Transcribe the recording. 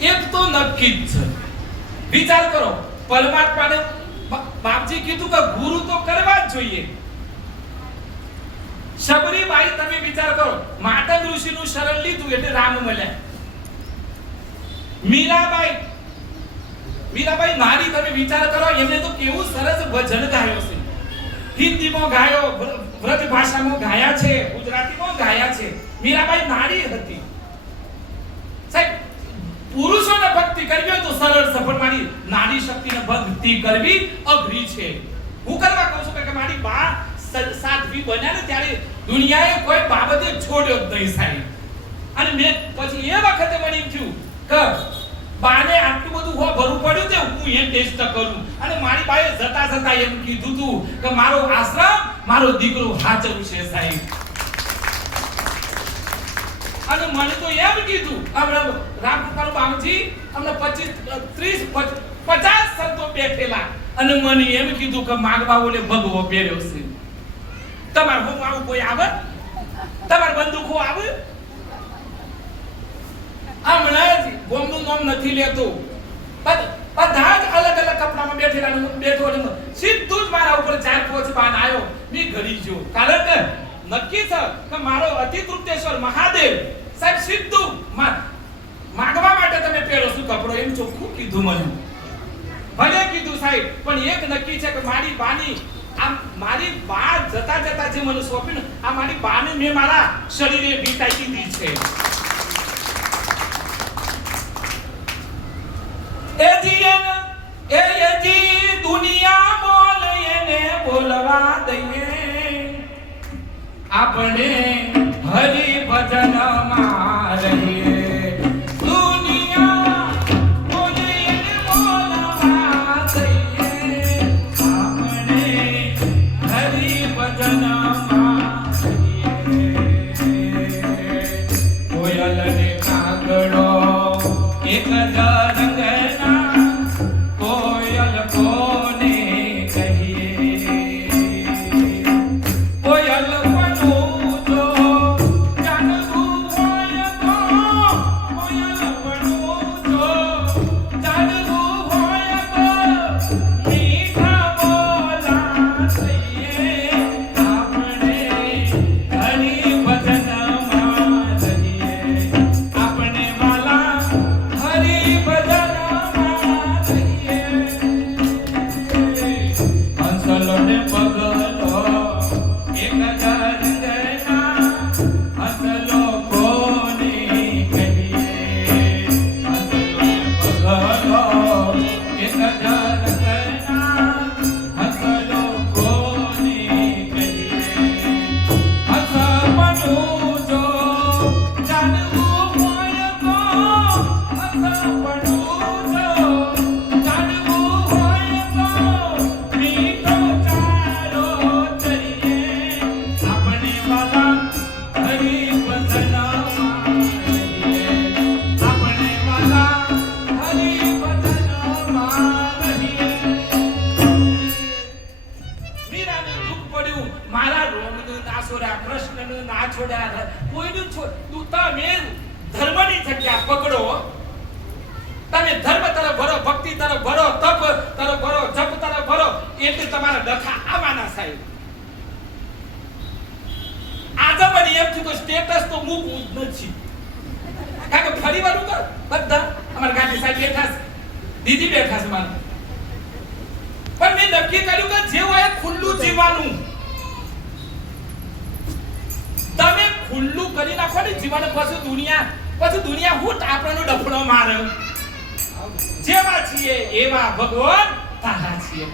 એક તો નક્કી જ છે. વિચાર કરો, પરમાત્માને બાપજી કીધું કે ગુરુ તો કરવા જ જોઈએ. શબરીબાઈ તમે વિચાર કરો, માટક ઋષિનું શરણ લીધું એટલે રામ મળ્યા. મીરાબાઈ નારી તમે વિચાર કરો, એમને તો કેવું સરસ ભજન ગાયો છે. હિન્દીમાં ગાયો, વ્રજ ભાષામાં ગાયા છે, ગુજરાતીમાં ગાયા છે. મીરાબાઈ નારી હતી. સાહેબ, પુરુષોને ભક્તિ કરવી હોય તો સરળ સફળ, મારી નારી શક્તિને ભક્તિ કરવી અઘરી છે. હું કરવા કહું છું કે મારી બા સાધ્વી બન્યા ને ત્યારે દુનિયાએ કોઈ બાબતે છોડ્યો જ નહીં સાહેબ. અને મેં પછી એ વખતે મને એમ થયું કે બાને આટલું બધું ભરવું પડ્યું છે, હું એ ટેસ્ટ કરું. અને મારી બાએ જતા જતા એમ કીધું તું કે મારો આશ્રમ મારો દીકરો હાચવું છે સાહેબ. અને મને તો એમ કીધું, હમણાં રામકૃપાનું બાપજી અમને 50 સંતો બેઠેલા અને મને એમ કીધું કે માગવા ઓલે ભગવો પહેર્યો છે. તમાર હોમ આવું કોઈ આવે? તમાર બંદૂકો આવે? હમણાં જ ગોમનું નામ નથી લેતો, બધા જ અલગ અલગ કપડામાં બેઠેલા બેઠો ને સીધું જ મારા ઉપર 4-5 બાણ આવ્યો. મેં ઘડી ગયો, કારણ કે નક્કી છે કે મારો અતિ તૃપ્તેશ્વર મહાદેવ સાહેબ સીધું માગવા માટે તમે પહેરો શું કપડો, એમ ચોખ્ખું કીધું મને. ભલે કીધું સાહેબ, પણ એક નક્કી છે કે મારી બાની આ મારી બા જતા જતા જે મને સોંપીને આ મારી બાને મેં મારા શરીરે વીંટાઈ દીધી છે. એજી દુનિયા બોલ એને બોલવા દઈએ, આપણે હરિ ભજનમાં રહીએ. દુનિયા બોલ એને બોલવા દઈએ, આપણે હરિ ભજનમાં રહીએ. કોયલ ને કાગડો એક જ ધર્મની જગ્યા પકડો. તમે ધર્મ તરફ ભરો, ભક્તિ તરફ ભરો, તપ તરફ ભરો, જપ તરફ ભરો, એટલે તમારા ડખા આવવાના સાહેબ. આજે મને એમ થયું કે સ્ટેટસ તો મૂકવું જ નથી, કારણ કે ફરી વાર કર બધા અમારા ગાંધી સાહેબ બેઠા છે, દીદી બેઠા છે મારા. પણ મેં નક્કી કર્યું કે જે હોય ખુલ્લું જીવવાનું. તમે ખુલ્લું કરી નાખો ને જીવન, પછી દુનિયા હું આપણનો ડફડો મારે. જેવા છીએ એવા ભગવાન તારા છીએ.